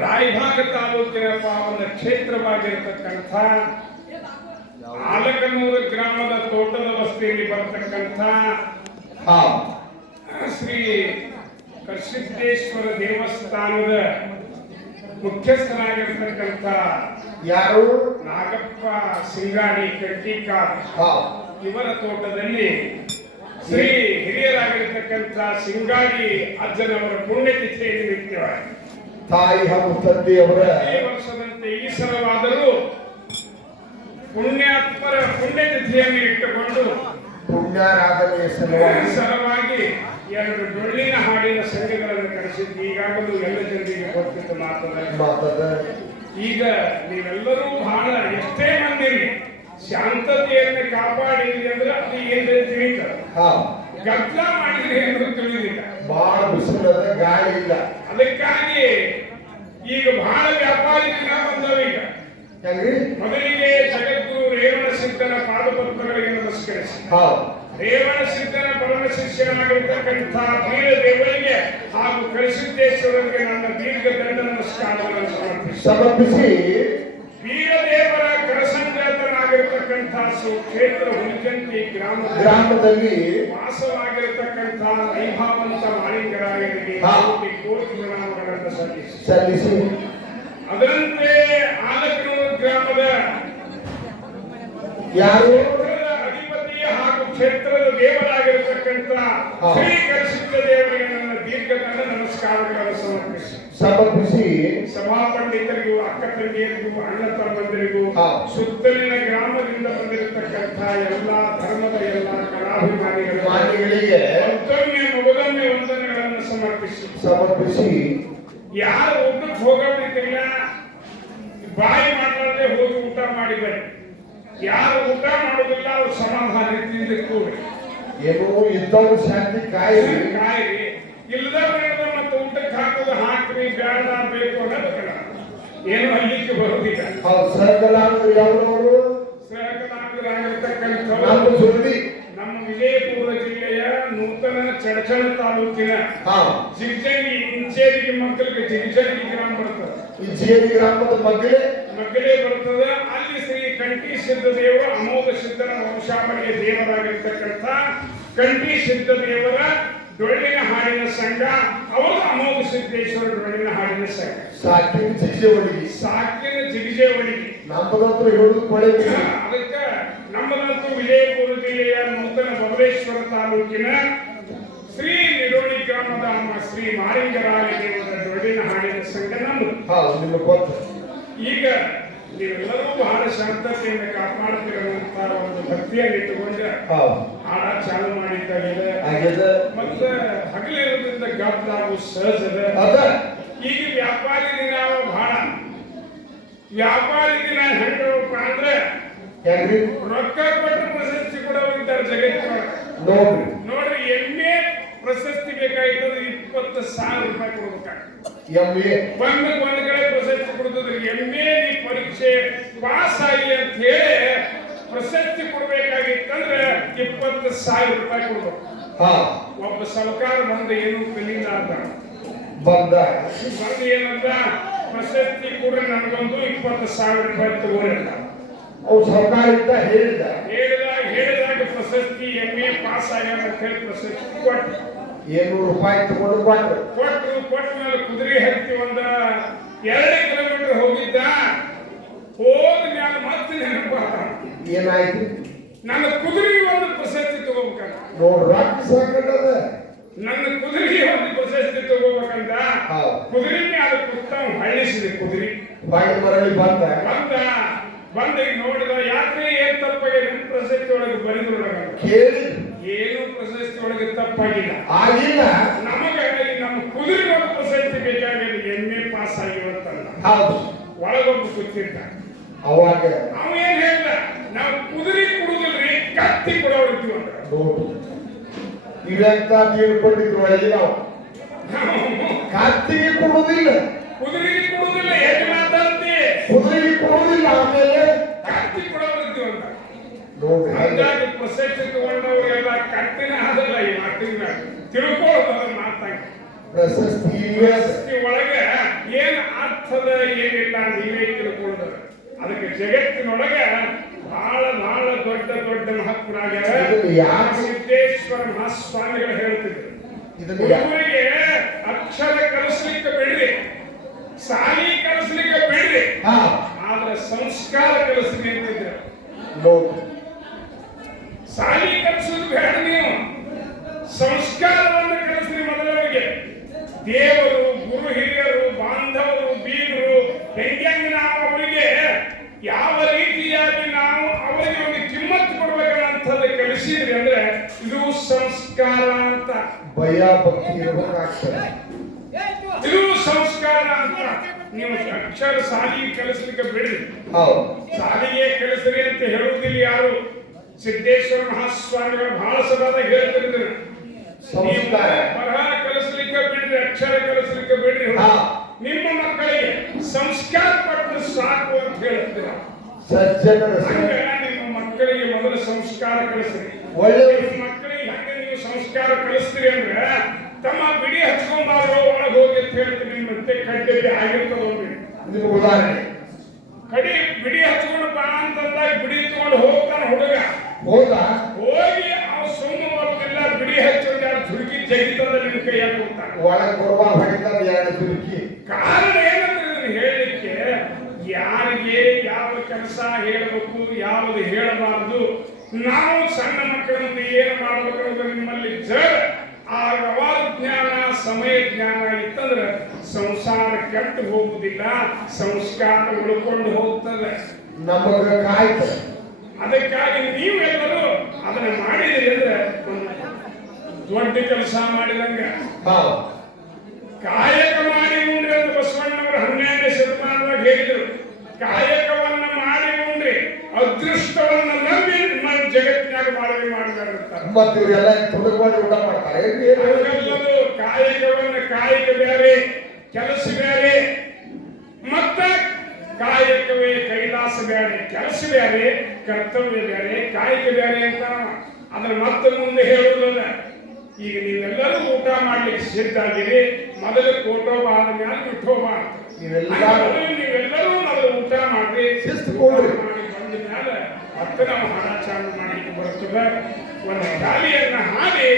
ರಾಯಭಾಗ ತಾಲೂಕಿನ ಪಾವನ ಕ್ಷೇತ್ರವಾಗಿರತಕ್ಕಂಥ ಆಲಕನೂರು ಗ್ರಾಮದ ತೋಟದ ವಸ್ತಿಯಲ್ಲಿ ಬರತಕ್ಕಂಥ ಶ್ರೀ ಕಶಿದ್ದೇಶ್ವರ ದೇವಸ್ಥಾನದ ಮುಖ್ಯಸ್ಥರಾಗಿರ್ತಕ್ಕಂಥ ಯಾರು? ನಾಗಪ್ಪ ಸಿಂಗಾಣಿ ಕಟ್ಟಿಕಾರ್. ಇವರ ತೋಟದಲ್ಲಿ ಶ್ರೀ ಹಿರಿಯರಾಗಿರ್ತಕ್ಕಂಥ ಸಿಂಗಾಡಿ ಅಜ್ಜನವರ ಪುಣ್ಯತಿಥಿಯ ನಿಮಿತ್ತವಾಗಿ ತಾಯಿ ಹಾಗೂ ತಂದೆಯವರ ಈ ವರ್ಷದಂತೆ ಈ ಸಲವಾದರೂ ಪುಣ್ಯಾತ್ಮರ ಪುಣ್ಯತಿಥಿಯನ್ನು ಇಟ್ಟುಕೊಂಡು ಪುಣ್ಯಾರಾಧನೆಯ ಸಲುವಾಗಿ. ಸಲವಾಗಿ ಎರಡು ಡೊಳ್ಳಿನ ಹಾಡಿನ ಸಂಘಗಳನ್ನು ಕಳಿಸಿದ್ದು ಈಗಾಗಲೂ ಎಲ್ಲ ಜನರಿಗೆ ಗೊತ್ತಿತ್ತು ಮಾತದ ಈಗ ನೀವೆಲ್ಲರೂ ಬಹಳ ಎಷ್ಟೇ ಮಂದಿರಿ ಶಾಂತತೆಯನ್ನು ಕಾಪಾಡಿದ್ರಿ ಅಂದ್ರೆ ಅದು ಏನ್ ತಿಳಿತಾರೆ ಗದ್ದಲ ಮಾಡಿದ್ರಿ ಎಂದು ತಿಳಿದಿಲ್ಲ. ಬಹಳ ಬಿಸಿಲದ ಗಾಳಿ ಇಲ್ಲ. ಅದಕ್ಕಾಗಿ ಈಗ ಬಹಳ ವ್ಯಾಪಾರಿ ದಿನ ಬಂದವ ಈಗ. ಮೊದಲಿಗೆ ಜಗದ್ಗುರು ರೇವಣ ಸಿದ್ಧನ ಪಾದಪತ್ರಗಳಿಗೆ ನಮಸ್ಕರಿಸಿ. ರೇವಣ ಸಿದ್ಧನ ಪರಮ ಶಿಷ್ಯನಾಗಿರ್ತಕ್ಕಂಥ ವೀರ ದೇವರಿಗೆ ಹಾಗೂ ಕರಿಸಿದ್ದೇಶ್ವರರಿಗೆ ನನ್ನ ದೀರ್ಘ ದಂಡ ನಮಸ್ಕಾರಗಳನ್ನು ಸಮರ್ಪಿಸಿ ಕರಸಂಜಾತನಾಗಿರ್ತಕ್ಕಂಥ ಸುಕ್ಷೇತ್ರ ಹುಲಿಜಂತಿ ಗ್ರಾಮದ ಗ್ರಾಮದಲ್ಲಿ ವಾಸವಾಗಿರತಕ್ಕಂಥ ವೈಭಾವಂತ ಮಾಳಿಂಗರಾಯರಿಗೆ ಹಾ. ಕೋಟಿ ಪ್ರಣಾಮಗಳನ್ನು ಸಲ್ಲಿಸಿ ಸಲ್ಲಿಸಿ ಅದರಂತೆ ಆಲಕನೂರು ಗ್ರಾಮದ ಯಾರು ಅಧಿಪತಿ ಹಾಗೂ ಕ್ಷೇತ್ರದ ದೇವರಾಗಿರತಕ್ಕಂಥ. ಶ್ರೀ ಕರಿಸಿದ್ದ ದೇವರಿಗೆ ನನ್ನ ದೀರ್ಘತನ ನಮಸ್ಕಾರಗಳನ್ನು ಸಮರ್ಪಿಸಿ ಸಮರ್ಪಿಸಿ ಸಭಾ ಪಂಡಿತರಿಗೂ ಅಕ್ಕ ತಂಗಿಯರಿಗೂ ಅಣ್ಣ ತಮ್ಮಂದಿರಿಗೂ. ಸುತ್ತಲಿನ ಬಂದಿರತಕ್ಕಂಥ ಎಲ್ಲಾ ಧರ್ಮದ ಎಲ್ಲ ಕಲಾಭಿಮಾನಿಗಳಿಗೆ ಮತ್ತೊಮ್ಮೆ ಮೊದಲನೇ ವಂದನೆಗಳನ್ನು ಸಮರ್ಪಿಸಿ. ಸಮರ್ಪಿಸಿ. ಯಾರು ಊಟಕ್ಕೆ ಹೋಗಬೇಕಿಲ್ಲ ಬಾಯಿ ಮಾಡಲಾರ್ದೆ ಹೋಗಿ ಊಟ ಮಾಡಿದ್ದಾರೆ ಯಾರು ಊಟ ಮಾಡೋದಿಲ್ಲ ಅವ್ರು ಸಮಾಧಾನ ತಿಂದು ಕೂಡಿ ಏನೋ ಇದ್ದವರು ಶಾಂತಿ ಕಾಯಿರಿ. ಕಾಯಿರಿ. ಇಲ್ಲದವ್ರಿಗೆ ಮತ್ತೆ ಊಟಕ್ಕೆ ಹಾಕೋದು ಹಾಕ್ರಿ ಬೇಡ ಬೇಕು ಅನ್ನೋದು ಬೇಡ ಏನು ಅಲ್ಲಿಗೆ ಬರೋದಿಲ್ಲ ಹೌದು ಯಾವ್ರವರು ಸಹಕರಾಗಿರ್ತಕ್ಕಂಥ ನಮ್ಮ ಸುದ್ದಿ ನಮ್ಮ ವಿಜಯಪುರ ಜಿಲ್ಲೆಯ ನೂತನ ಚಡಚಣ ತಾಲೂಕಿನ ಜಿಗ್ಜಂಗಿ ಇಂಚೇರಿಗೆ ಮಕ್ಕಳಿಗೆ ಜಿಗ್ಜಂಗಿ ಗ್ರಾಮ ಬರ್ತದೆ. ಜೇಡಿ ಗ್ರಾಮದ ಮಗಳೇ ಮಗ್ಗಲೇ ಬರ್ತದೆ. ಅಲ್ಲಿ ಶ್ರೀ ಕಂಠಿ ಸಿದ್ಧ ದೇವರ ಅಮೋಘ ಸಿದ್ಧನ ವಂಶಾವಳಿಯ ದೇವರಾಗಿರ್ತಕ್ಕಂಥ ಕಂಠಿ ಸಿದ್ಧ ದೇವರ ಡೊಳ್ಳಿನ ಹಾಡಿನ ಸಂಘ ಅವರು ಅಮೋಘ ಸಿದ್ದೇಶ್ವರ ಡೊಳ್ಳಿನ ಹಾಡಿನ ಸಂಘ. ಸಾಕಿನ ಚಿಚ್ಚವಳಿಗೆ ಸಾಕಿನ ಜಿಗಿಜೇವಳಿಗೆ ನಮ್ಮದಂತೂ ಹೇಳುದು ಕೊಳೆ ನಮ್ಮದಂತೂ ವಿಜಯಪುರ ಜಿಲ್ಲೆಯ ನೂತನ ಬಬಲೇಶ್ವರ ತಾಲೂಕಿನ ಶ್ರೀ ನಿರೋಣಿ ಗ್ರಾಮದ ನಮ್ಮ ಶ್ರೀ ಮಾರಿಂಗರಾಯ ದೇವರ ಡೊಳ್ಳಿನ ಹಾಡಿನ ಸಂಘ ಈಗ ನೀವೆಲ್ಲರೂ ಬಹಳ ಶಾಂತತೆಯಿಂದ ಕಾಪಾಡ್ತಿರುವಂತ ಒಂದು ಭಕ್ತಿಯನ್ನು ಇಟ್ಟುಕೊಂಡ್ರೆ ಹೌದು ಹಾಡ ಚಾಲು ಮಾಡಿದ್ದಾಗಿದೆ. ಮತ್ತ ಹಗಲಿರೋದ್ರಿಂದ ಗಬ್ಬು ಸಹಜದ. ಅದ. ಈಗ ವ್ಯಾಪಾರಿ ದಿನ ಬಹಳ. ವ್ಯಾಪಾರಿ ದಿನ ಹೆಂಗಪ್ಪ ಅಂದ್ರೆ ಹೆಂಗ್ರಿ ರೊಕ್ಕ ಕೊಟ್ಟು ಪ್ರಶಸ್ತಿ ಕೊಡೋರಿದ್ದಾರೆ ಜಗತ್ತಿನ ನೋಡ್ರಿ. ನೋಡ್ರಿ ಎಮ್ಮೆ ಪ್ರಶಸ್ತಿ ಬೇಕಾಗಿತ್ತಂದ್ರೆ ಇಪ್ಪತ್ತು ಸಾವಿರ ರೂಪಾಯಿ ಕೊಡ್ಬೇಕಾಗ್ತದೆ. ಎಮ್ಮೆ. ಬಂದ ಒಂದ್ ಕಡೆ ಪ್ರಶಸ್ತಿ ಕೊಡ್ತದ್ರಿ ಎಮ್ಮೆ ನೀ ಪರೀಕ್ಷೆ ಪಾಸ್ ಆಗಿ ಅಂತ ಹೇಳಿ ಪ್ರಶಸ್ತಿ ಕೊಡ್ಬೇಕಾಗಿತ್ತಂದ್ರೆ ಇಪ್ಪತ್ತು ಸಾವಿರ ರೂಪಾಯಿ ಕೊಡ್ಬೇಕು. ಹಾ. ಒಬ್ಬ ಸರ್ಕಾರ ಬಂದ ಏನು ಕಲಿಲ್ಲ ಅಂತ. ಬಂದ. ಬಂದ ಏನಂತ ಪ್ರಶಸ್ತಿ ಕೂಡ ನನಗೊಂದು ಇಪ್ಪತ್ತು ಸಾವಿರ ರೂಪಾಯಿ ತಗೋರಿ ಅಂತ. ಅವು ಸರ್ಕಾರದಿಂದ ಹೇಳಿದ. ಹೇಳಿದಾಗ ಹೇಳಿದಾಗ ಪ್ರಶಸ್ತಿ ಎಮ್ಮೆ ಪಾಸ್ ಆಗ್ಯಾನ ಅಂತ ಹೇಳಿ ಪ್ರಶಸ್ತಿ ಕೊಟ್ಟು ಏಳ್ನೂರು ರೂಪಾಯಿ ತಗೊಂಡು ಕೊಟ್ಟು ಕೊಟ್ಟು ಕೊಟ್ಟ ಮೇಲೆ ಕುದುರೆ ಹತ್ತಿ ಒಂದ ಎರಡು ಕಿಲೋಮೀಟರ್ ಹೋಗಿದ್ದ. ಹೋದ ಮ್ಯಾಲ ಮತ್ತೆ ನೆನಪು ಏನಾಯ್ತು? ನನ್ನ ಕುದುರೆ ಒಂದು ಪ್ರಶಸ್ತಿ ತಗೋಬೇಕಂತ. ನೋಡ್ ರೊಕ್ಕ ಸಾಕದ ನನ್ನ ಕುದುರೆಗೆ ಒಂದು ಪ್ರಶಸ್ತಿ ತಗೋಬೇಕಂತ. ಕುದುರೆ ಮ್ಯಾಲ ಕುತ್ತ ಹಳ್ಳಿಸಿದೆ ಕುದುರೆ. ಬಾಯಿ ಮರಳಿ ಬಂದ. ಬಂದ. ಬಂದ ನೋಡಿದ ಯಾಕೆ ಏನ್ ತಪ್ಪಾಗಿದೆ ನಿಮ್ ಪ್ರಶಸ್ತಿ ಒಳಗೆ ಬರೆದು ಕೇಳಿ ಏನು ಪ್ರಶಸ್ತಿ ಒಳಗೆ ತಪ್ಪಾಗಿಲ್ಲ. ಆಗಿಲ್ಲ. ನಮಗೆ ಈ ನಮ್ಮ ಕುದುರೆ ಪ್ರಶಸ್ತಿ ಬೇಕಾಗಿದೆ ಎಮ್ಮೆ ಪಾಸ್ ಆಗಿರುತ್ತಲ್ಲ ಹೌದು. ಒಳಗೊಂದು ಕೂತಿದ್ದ ಅವಾಗ ನಾವು ಏನ್ ಹೇಳಿಲ್ಲ ನಾವು ಕುದುರೆ ಕುಡಿದ್ರಿ ಕತ್ತಿ ಅಂತ ನೋಡು ಇವೆಂತ ತೀರ್ಕೊಂಡಿದ್ರು ಒಳಗೆ ನಾವು. ಕತ್ತಿಗೆ ಕೊಡುವುದಿಲ್ಲ ಕುದುರೆಗೆ ಕೊಡುದಿಲ್ಲ ಹೇಗೆ ಮಾತಾಡ್ತಿ ಕುದುರೆಗೆ ಕೊಡುವುದಿಲ್ಲ ಆಮೇಲೆ ಕತ್ತಿ ಕೊಡೋರಿದ್ದೀವಿ ಅಂತ. ಹಂಗಾಗಿ ಪ್ರಶಸ್ತಿ ತಗೊಂಡವರೆಲ್ಲ ಕಟ್ಟಿನ ಅದಲ್ಲ ಈ ಮಾತಿನ ತಿಳ್ಕೊಳ್ಳೋದು ಅದನ್ನ ಮಾತಾಗಿ. ಪ್ರಶಸ್ತಿ ಪ್ರಶಸ್ತಿ ಒಳಗೆ ಏನ್ ಅರ್ಥದ ಏನಿಲ್ಲ ನೀವೇ ತಿಳ್ಕೊಳ್ಳೋದು. ಅದಕ್ಕೆ ಜಗತ್ತಿನೊಳಗೆ ಬಹಳ ಬಹಳ ದೊಡ್ಡ ದೊಡ್ಡ ಮಹಾತ್ಮರಾಗ್ಯಾರ ಸಿದ್ದೇಶ್ವರ ಮಹಾಸ್ವಾಮಿಗಳು ಹೇಳ್ತಿದ್ರು. ಹುಡುಗರಿಗೆ ಅಕ್ಷರ ಕಲಿಸ್ಲಿಕ್ಕೆ ಬೇಡ್ರಿ. ಸಾಲಿ ಕಲಿಸ್ಲಿಕ್ಕೆ ಬೇಡ್ರಿ. ಸಂಸ್ಕಾರ ಕಲಿಸ್ರಿ ಅಂತಿದ್ರು ಸಾಲಿ ಕಲಿಸೋದು ಬೇಡ ನೀವು. ಸಂಸ್ಕಾರವನ್ನು ಕಲಿಸ್ರಿ ಮೊದಲವರಿಗೆ ದೇವರು ಗುರು ಹಿರಿಯರು ಬಾಂಧವರು ಬೀಗರು ಹೆಂಗೆ ನಾವು ಅವರಿಗೆ ಯಾವ ರೀತಿಯಾಗಿ ನಾವು ಅವರಿಗೆ ಒಂದು ಕಿಮ್ಮತ್ತು ಕೊಡ್ಬೇಕನ್ನಂಥದ್ದು ಕಲಿಸಿದ್ರಿ ಅಂದ್ರೆ ಇದು ಸಂಸ್ಕಾರ ಅಂತ. ಭಯ ಭಕ್ತಿ ಇರಬೇಕಾಗ್ತದೆ. ಇದು ಸಂಸ್ಕಾರ ಅಂತ. ನೀವು ಅಕ್ಷರ ಸಾಲಿ ಕಲಿಸ್ಲಿಕ್ಕೆ ಬಿಡ್ರಿ. ಸಾಲಿಗೆ ಕಲಿಸ್ರಿ ಅಂತ ಹೇಳುವುದಿಲ್ಲ ಯಾರು? ಸಿದ್ದೇಶ್ವರ ಮಹಾಸ್ವಾಮಿಗಳು ಬಹಳ ಸದಾದ ಹೇಳ್ತಿದ್ರು ಸಂಸ್ಕಾರ. ಬರಹ ಕಲಿಸ್ಲಿಕ್ಕೆ ಬಿಡ್ರಿ ಅಕ್ಷರ ಕಲಿಸ್ಲಿಕ್ಕೆ ಬಿಡ್ರಿ. ನಿಮ್ಮ ಮಕ್ಕಳಿಗೆ ಸಂಸ್ಕಾರ ಪಟ್ಟು ಸಾಕು ಅಂತ ಹೇಳ್ತೀರ. ನಿಮ್ಮ ಮಕ್ಕಳಿಗೆ ಮೊದಲು ಸಂಸ್ಕಾರ ಕಲಿಸ್ರಿ. ಒಳ್ಳೆ ಮಕ್ಕಳಿಗೆ ಹಂಗೆ ನೀವು ಸಂಸ್ಕಾರ ಕಲಿಸ್ತೀರಿ ಅಂದ್ರೆ ತಮ್ಮ ಬಿಡಿ ಹಚ್ಕೊಂಬಾರೋ ಒಳಗೆ ಹೋಗಿ ಅಂತ ಹೇಳ್ತೀನಿ. ಮತ್ತೆ ಕಡ್ಡಿ ಆಗಿರ್ತದೊಮ್ಮೆ ನಿಮ್ಗೆ ಉದಾಹರಣೆ. ಕಡಿ ಬಿಡಿ ಹಚ್ಕೊಂಡು ಬಾ ಅಂತಂದಾಗ ಬಿಡಿ ತಗೊಂಡು ಹೋಗ್ತಾನೆ ಹುಡುಗ. ಹೋದ? ಹೋಗಿ ಅವ ಸುಮ್ಮನೆ ಬರೋದಿಲ್ಲ ಬಿಡಿ ಹಚ್ಚೋದು ಯಾರು ಧುಡುಕಿ ಜಗಿತದ ನಿನ್ನ ಕೈಯಲ್ಲಿ ಹೋಗ್ತಾನೆ. ಒಳಗೆ ಹೊಡಿತದ ಎರಡು ದುಡುಕಿ. ಕಾರಣ ಏನಂದ್ರೆ ಹೇಳಲಿಕ್ಕೆ ಯಾರಿಗೆ ಯಾವ ಕೆಲಸ ಹೇಳಬೇಕು ಯಾವುದು ಹೇಳಬಾರದು ನಾವು ಸಣ್ಣ ಮಕ್ಕಳಂತೆ ಏನು ಮಾಡಬೇಕು ನಿಮ್ಮಲ್ಲಿ ಜ ಆ ರವಾದ ಜ್ಞಾನ ಸಮಯ ಜ್ಞಾನ ಇತ್ತಂದ್ರೆ ಸಂಸಾರ ಕೆಟ್ಟು ಹೋಗುವುದಿಲ್ಲ ಸಂಸ್ಕಾರ ಉಳ್ಕೊಂಡು ಹೋಗ್ತದೆ ನಮಗ ಕಾಯ್ತು. ಅದಕ್ಕಾಗಿ ನೀವೆಲ್ಲರೂ ಅದನ್ನ ಮಾಡಿದ್ರಿ ಅಂದ್ರೆ ದೊಡ್ಡ ಕೆಲಸ ಮಾಡಿದಂಗ. ಕಾಯಕ ಮಾಡಿ ಉಂಡ್ರಿ ಅಂತ ಬಸವಣ್ಣವರು ಹನ್ನೆರಡನೇ ಶತಮಾನದಾಗ ಹೇಳಿದ್ರು. ಕಾಯಕವನ್ನ ಮಾಡಿ ಉಂಡ್ರಿ ಅದೃಷ್ಟವನ್ನ ನಂಬಿ ನಮ್ಮ ಜಗತ್ತಿನಾಗ ಬಾಳ್ವೆ ಮಾಡಿದಾರೆ. ಮತ್ತೆ ಇವರೆಲ್ಲ ಊಟ ಮಾಡ್ತಾರೆ? ಕಾಯಕವನ್ನ ಕಾಯಕ ಬೇರೆ ಕೆಲಸ ಬೇರೆ ಮತ್ತ ಕಾಯಕವೇ ಕೈಲಾಸ ಬೇರೆ ಕೆಲಸ ಬೇರೆ ಕರ್ತವ್ಯ ಬೇರೆ ಕಾಯಕ ಬೇರೆ ಅಂತ ಅದನ್ನ ಮತ್ತೆ ಮುಂದೆ ಹೇಳುವುದಲ್ಲ ಈಗ ನೀವೆಲ್ಲರೂ ಊಟ ಮಾಡ್ಲಿಕ್ಕೆ ಸಿದ್ಧಾಗಿರಿ ಮೊದಲು ಕೋಟೋಬ ಆದ ಮೇಲೆ ವಿಠೋಬ ಅಂತ ನೀವೆಲ್ಲ- ಹಂಗೆ ಮೊದಲು ನೀವೆಲ್ಲರೂ ಮೊದಲು ಊಟ ಮಾಡ್ರಿ. ಶಿಸ್ತು ಕೊಡ್ರಿ. ಮಾಡಿ ಬಂದ ಮೇಲೆ ಮತ್ತೆ ನಾವು ಹಣ ಚಾಲು ಮಾಡ್ಲಿಕ್ಕೆ ಬರ್ತದೆ ಒಂದು ಗಾಲಿಯನ್ನ ಹಾಡಿ.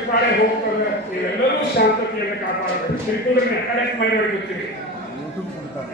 ಪಾಳೆ ಹೋಗ್ತದೆ ನೀವೆಲ್ಲರೂ ಶಾಂತತೆಯನ್ನು ಕಾಪಾಡಬೇಕು. ತಿಳ್ಕೊಂಡ್ರೆ ಕರೆಕ್ಟ್ ಮಾಡಿ ಗೊತ್ತೀರಿ